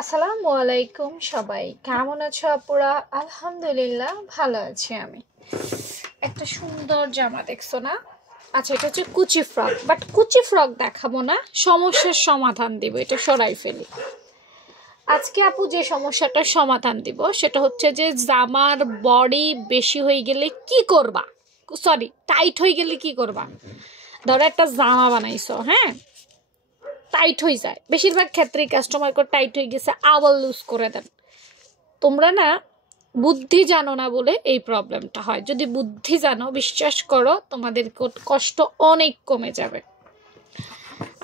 আসসালামু আলাইকুম সবাই, কেমন আছো আপুরা? আলহামদুলিল্লাহ ভালো আছি আমি। একটা সুন্দর জামা দেখছো না? আচ্ছা, এটা হচ্ছে কুচি ফ্রক, বাট কুচি ফ্রক দেখাবো না, সমস্যার সমাধান দিব। এটা সরাই ফেলি। আজকে আপু যে সমস্যাটার সমাধান দিব সেটা হচ্ছে যে জামার বডি বেশি হয়ে গেলে কি করবা, সরি টাইট হয়ে গেলে কি করবা। ধরো একটা জামা বানাইছো, হ্যাঁ, টাইট হয়ে যায়, বেশিরভাগ ক্ষেত্রেই কাস্টমার টাইট হয়ে গেছে, আবার লুজ করে দেন। তোমরা না বুদ্ধি জানো না বলে এই প্রবলেমটা হয়। যদি বুদ্ধি জানো, বিশ্বাস করো তোমাদের কষ্ট অনেক কমে যাবে।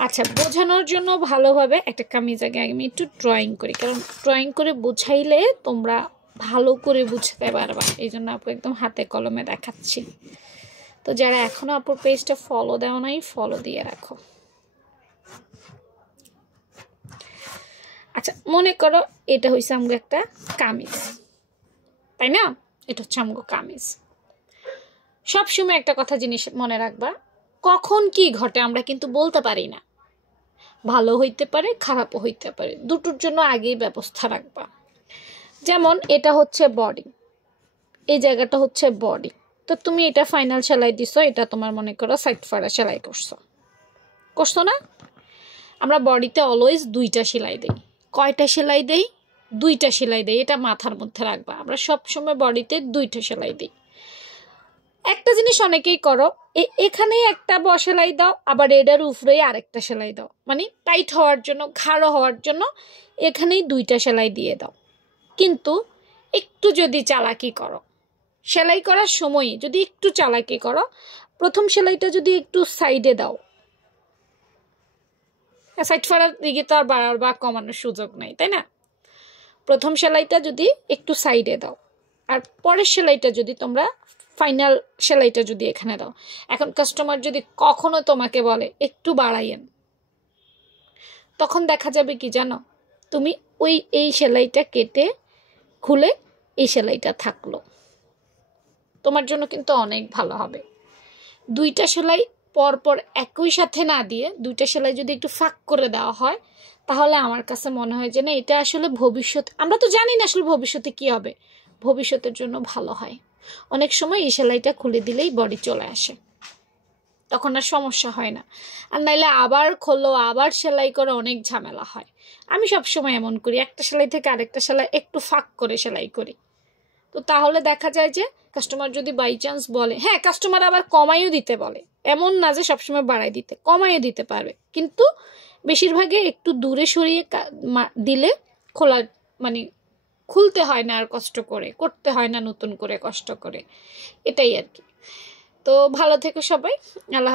আচ্ছা, বোঝানোর জন্য ভালোভাবে একটা কামিজ আগে আমি একটু ড্রয়িং করি, কারণ ড্রয়িং করে বুঝাইলে তোমরা ভালো করে বুঝতে পারবা। এই জন্য আপু একদম হাতে কলমে দেখাচ্ছি। তো যারা এখনো আপুর পেজটা ফলো দেওয়া নাই, ফলো দিয়ে রাখো। আচ্ছা, মনে করো এটা হয়েছে আমগো একটা কামিজ, তাই না? এটা হচ্ছে আমগো কামিজ। সবসময় একটা কথা জিনিস মনে রাখবা, কখন কি ঘটে আমরা কিন্তু বলতে পারি না। ভালো হইতে পারে, খারাপও হইতে পারে, দুটোর জন্য আগেই ব্যবস্থা রাখবা। যেমন এটা হচ্ছে বডি, এই জায়গাটা হচ্ছে বডি। তো তুমি এটা ফাইনাল সেলাই দিছো, এটা তোমার মনে করো সাইড ফাড়া সেলাই করছো না? আমরা বডিতে অলওয়েজ দুইটা সেলাই দেই। কয়টা সেলাই দেই? দুইটা সেলাই দেই। এটা মাথার মধ্যে রাখবা, আমরা সবসময় বডিতে দুইটা সেলাই দিই। একটা জিনিস অনেকেই করো, এখানেই একটা সেলাই দাও, আবার এটার উপরেই আরেকটা সেলাই দাও, মানে টাইট হওয়ার জন্য, ঘাড়ো হওয়ার জন্য এখানেই দুইটা সেলাই দিয়ে দাও। কিন্তু একটু যদি চালাকি করো, সেলাই করার সময় যদি একটু চালাকি করো, প্রথম সেলাইটা যদি একটু সাইডে দাও, সাইড ফাড়ার দিকে তো আর বাড়ার বা কমানোর সুযোগ নেই, তাই না? প্রথম সেলাইটা যদি একটু সাইডে দাও, আর পরের সেলাইটা যদি তোমরা ফাইনাল সেলাইটা যদি এখানে দাও। এখন কাস্টমার যদি কখনো তোমাকে বলে একটু বাড়াইয়েন, তখন দেখা যাবে কি জানো, তুমি এই সেলাইটা কেটে খুলে এই সেলাইটা থাকলো, তোমার জন্য কিন্তু অনেক ভালো হবে। দুইটা সেলাই পরপর একই সাথে না দিয়ে দুইটা সেলাই যদি একটু ফাঁক করে দেওয়া হয়, তাহলে আমার কাছে মনে হয় যে না, এটা আসলে ভবিষ্যৎ, আমরা তো জানি না আসলে ভবিষ্যতে কি হবে, ভবিষ্যতের জন্য ভালো হয়। অনেক সময় এই সেলাইটা খুলে দিলেই বডি চলে আসে, তখন আর সমস্যা হয় না। আর নাইলে আবার খোলো, আবার সেলাই করে অনেক ঝামেলা হয়। আমি সবসময় এমন করি, একটা সেলাই থেকে আরেকটা সেলাই একটু ফাঁক করে সেলাই করি। তো তাহলে দেখা যায় যে কাস্টমার যদি বাই চান্স বলে, হ্যাঁ কাস্টমার আবার কমাইও দিতে বলে, এমন না যে সবসময় বাড়াই দিতে, কমাইও দিতে পারবে, কিন্তু বেশিরভাগে একটু দূরে সরিয়ে দিলে খোলা, মানে খুলতে হয় না আর কষ্ট করে, করতে হয় না নতুন করে কষ্ট করে, এটাই আর কি। তো ভালো থেকো সবাই, আল্লাহ।